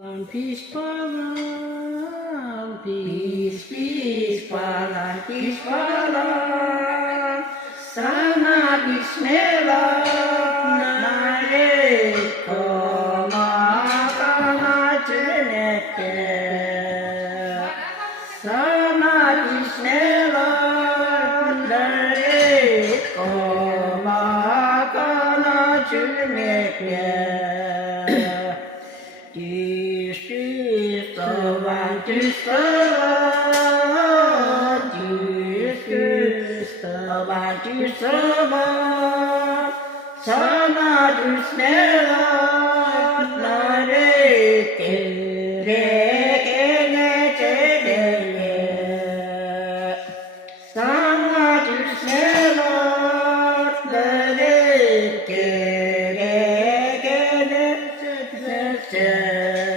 One piece palan, Peace, peace, palan, peace, palan. Sana bismillah, nare koma kana cheneke. Sana bismillah, nare koma kana cheneke. Tu seras, tu seras, sana tu seras, nare